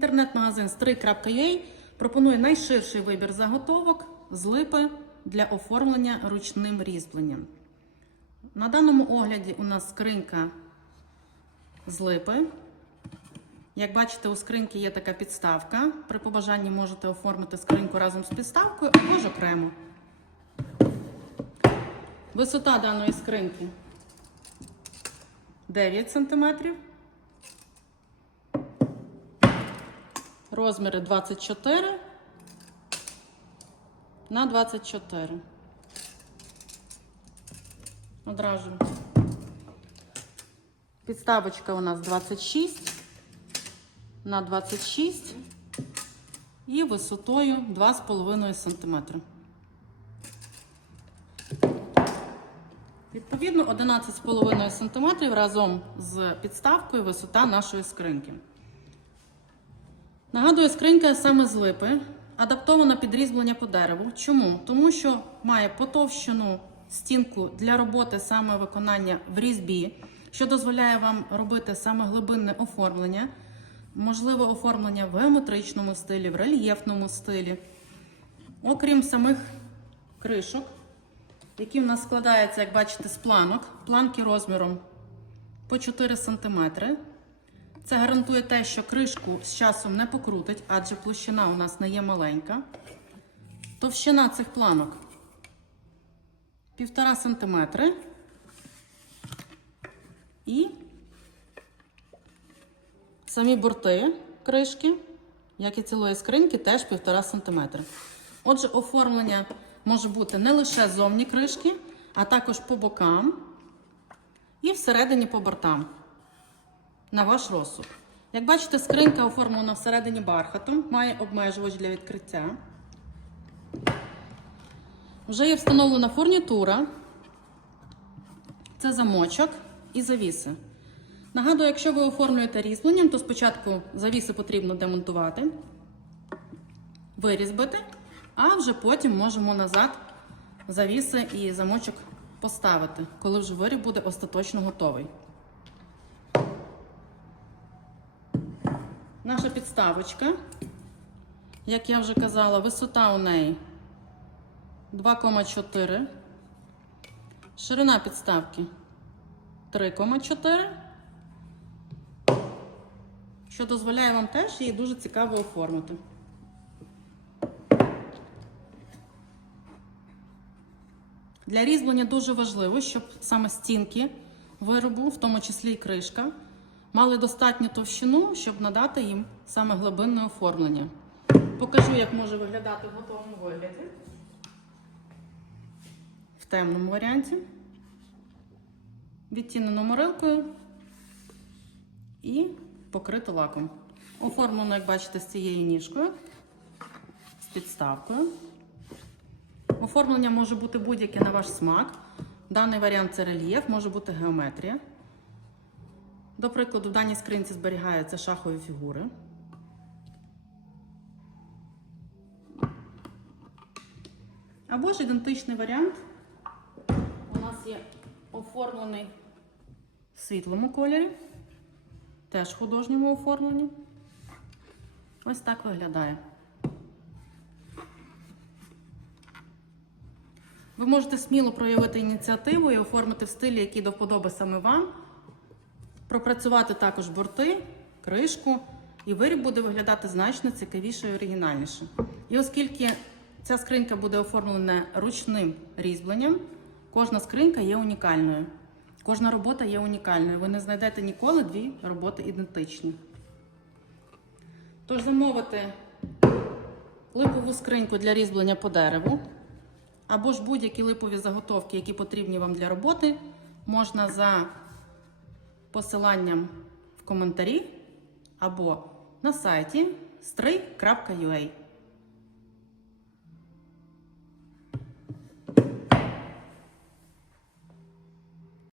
Інтернет-магазин strik.ua пропонує найширший вибір заготовок з липи для оформлення ручним різьбленням. На даному огляді у нас скринька з липи. Як бачите, у скриньки є така підставка. При побажанні можете оформити скриньку разом з підставкою або ж окремо. Висота даної скриньки 9 см. Розміри 24 на 24. Одразу. Підставочка у нас 26 на 26 і висотою 2,5 см. Відповідно, 11,5 см разом з підставкою висота нашої скриньки. Нагадую, скринька саме з липи, адаптована під різьблення по дереву. Чому? Тому що має потовщену стінку для роботи саме виконання в різьбі, що дозволяє вам робити саме глибинне оформлення, можливо, оформлення в геометричному стилі, в рельєфному стилі. Окрім самих кришок, які в нас складаються, як бачите, з планок, планки розміром по 4 см. Це гарантує те, що кришку з часом не покрутить, адже площина у нас не є маленька. Товщина цих планок 1,5 см. І самі борти кришки, як і цілої скриньки, теж 1,5 см. Отже, оформлення може бути не лише зовні кришки, а також по бокам і всередині по бортам на ваш розсуд. Як бачите, скринька оформлена всередині бархатом, має обмежувач для відкриття. Вже є встановлена фурнітура, це замочок і завіси. Нагадую, якщо ви оформлюєте різьбленням, то спочатку завіси потрібно демонтувати, вирізбити, а вже потім можемо назад завіси і замочок поставити, коли вже виріб буде остаточно готовий. Наша підставочка, як я вже казала, висота у неї 2,4, ширина підставки 3,4, що дозволяє вам теж її дуже цікаво оформити. Для різьблення дуже важливо, щоб саме стінки виробу, в тому числі і кришка, мали достатню товщину, щоб надати їм саме глибинне оформлення. Покажу, як може виглядати в готовому вигляді. В темному варіанті. Відтінено морилкою і покрито лаком. Оформлено, як бачите, з цією ніжкою, з підставкою. Оформлення може бути будь-яке на ваш смак. Даний варіант це рельєф, може бути геометрія. До прикладу, в даній скринці зберігаються шахові фігури. Або ж ідентичний варіант. У нас є оформлений в світлому кольорі, теж в художньому оформленні. Ось так виглядає. Ви можете сміло проявити ініціативу і оформити в стилі, який до вподоби саме вам. Пропрацювати також борти, кришку, і виріб буде виглядати значно цікавіше і оригінальніше. І оскільки ця скринька буде оформлена ручним різьбленням, кожна скринька є унікальною. Кожна робота є унікальною. Ви не знайдете ніколи дві роботи ідентичні. Тож замовити липову скриньку для різьблення по дереву, або ж будь-які липові заготовки, які потрібні вам для роботи, можна за посиланням в коментарі або на сайті stray.ua.